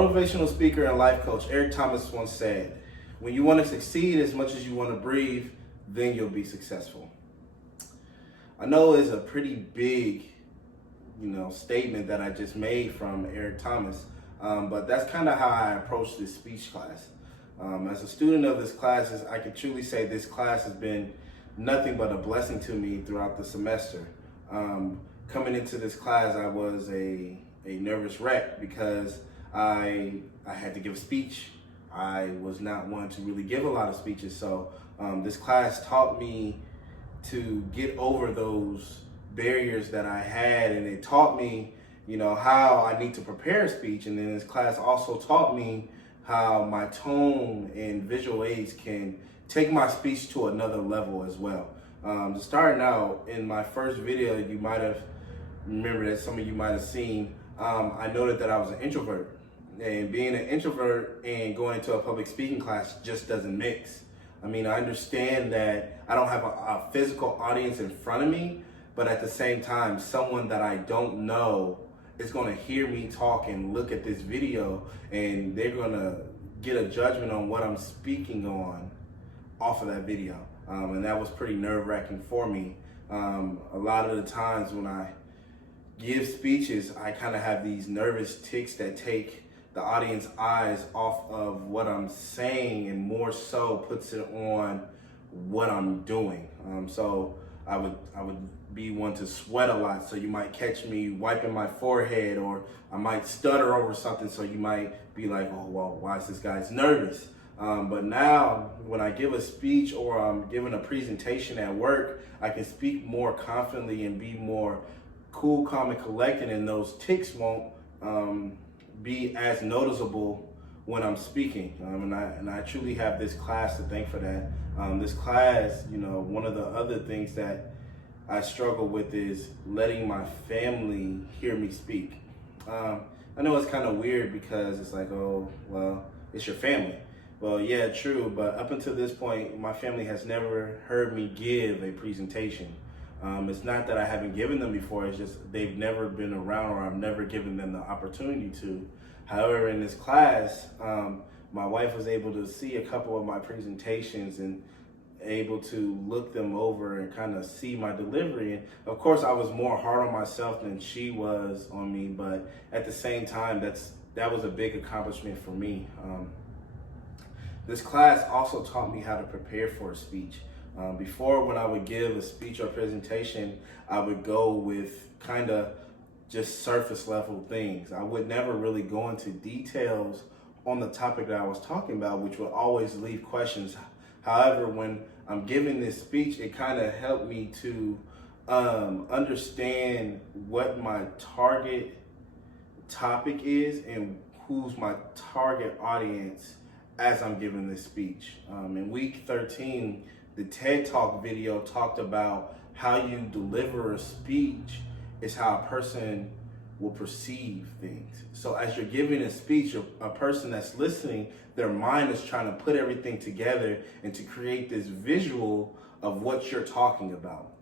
Motivational speaker and life coach Eric Thomas once said, when you want to succeed as much as you want to breathe, then you'll be successful. I know it's a pretty big, statement that I just made from Eric Thomas, but that's kind of how I approach this speech class. As a student of this class, I can truly say this class has been nothing but a blessing to me throughout the semester. Coming into this class, I was a nervous wreck because I had to give a speech. I was not one to really give a lot of speeches, so this class taught me to get over those barriers that I had, and it taught me, how I need to prepare a speech. And then this class also taught me how my tone and visual aids can take my speech to another level as well. Starting out, in my first video, you might have remembered that some of you might have seen, I noted that I was an introvert. And being an introvert and going into a public speaking class just doesn't mix. I understand that I don't have a physical audience in front of me, but at the same time, someone that I don't know is going to hear me talk and look at this video, and they're going to get a judgment on what I'm speaking on off of that video. And that was pretty nerve-wracking for me. A lot of the times when I give speeches, I kind of have these nervous tics that take the audience eyes off of what I'm saying and more so puts it on what I'm doing. So I would be one to sweat a lot. So you might catch me wiping my forehead, or I might stutter over something. So you might be like, oh, well, why is this guy nervous? But now when I give a speech or I'm giving a presentation at work, I can speak more confidently and be more cool, calm, and collected, and those tics won't be as noticeable when I'm speaking. And I truly have this class to thank for that. This class, one of the other things that I struggle with is letting my family hear me speak. I know it's kind of weird because it's like, oh, well, it's your family. Well, yeah, true, but up until this point, my family has never heard me give a presentation. It's not that I haven't given them before, it's just they've never been around, or I've never given them the opportunity to. However, in this class, my wife was able to see a couple of my presentations and able to look them over and kind of see my delivery. And of course, I was more hard on myself than she was on me, but at the same time, that was a big accomplishment for me. This class also taught me how to prepare for a speech. Before, when I would give a speech or presentation, I would go with kind of just surface level things. I would never really go into details on the topic that I was talking about, which would always leave questions. However, when I'm giving this speech, it kind of helped me to understand what my target topic is and who's my target audience as I'm giving this speech. In week 13, the TED Talk video talked about how you deliver a speech is how a person will perceive things. So as you're giving a speech, a person that's listening, their mind is trying to put everything together and to create this visual of what you're talking about.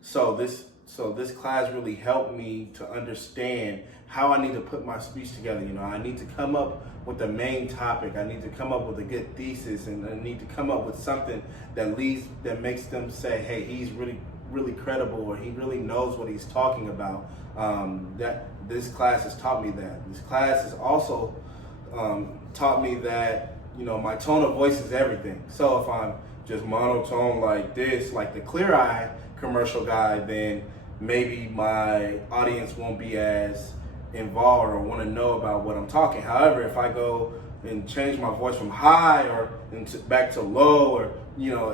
So this class really helped me to understand how I need to put my speech together. I need to come up with the main topic. I need to come up with a good thesis, and I need to come up with something that makes them say, hey, he's really credible, or he really knows what he's talking about. That this class has taught me that. This class has also taught me that, my tone of voice is everything. So if I'm just monotone like this, like the Clear Eye commercial guy, then maybe my audience won't be as involved or want to know about what I'm talking. However, if I go and change my voice from high or back to low, or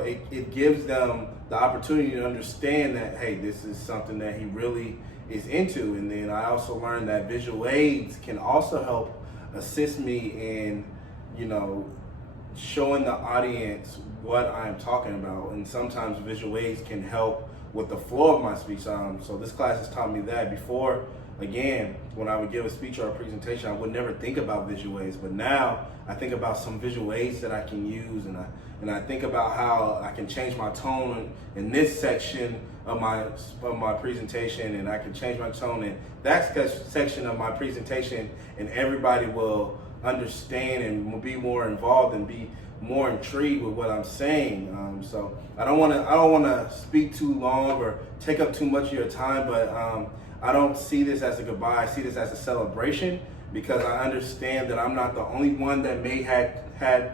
it gives them the opportunity to understand that, hey, this is something that he really is into. And then I also learned that visual aids can also help assist me in showing the audience what I'm talking about. And sometimes visual aids can help with the flow of my speech. So this class has taught me that. Before, again, when I would give a speech or a presentation, I would never think about visual aids, but now I think about some visual aids that I can use, and I think about how I can change my tone in this section of my presentation, and I can change my tone in that section of my presentation, and everybody will understand and be more involved and be more intrigued with what I'm saying. So I don't want to speak too long or take up too much of your time, but I don't see this as a goodbye. I see this as a celebration, because I understand that I'm not the only one that may had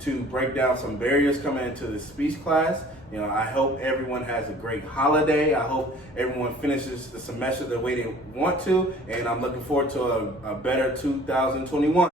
to break down some barriers coming into the speech class. You know, I hope everyone has a great holiday. I hope everyone finishes the semester the way they want to, and I'm looking forward to a better 2021.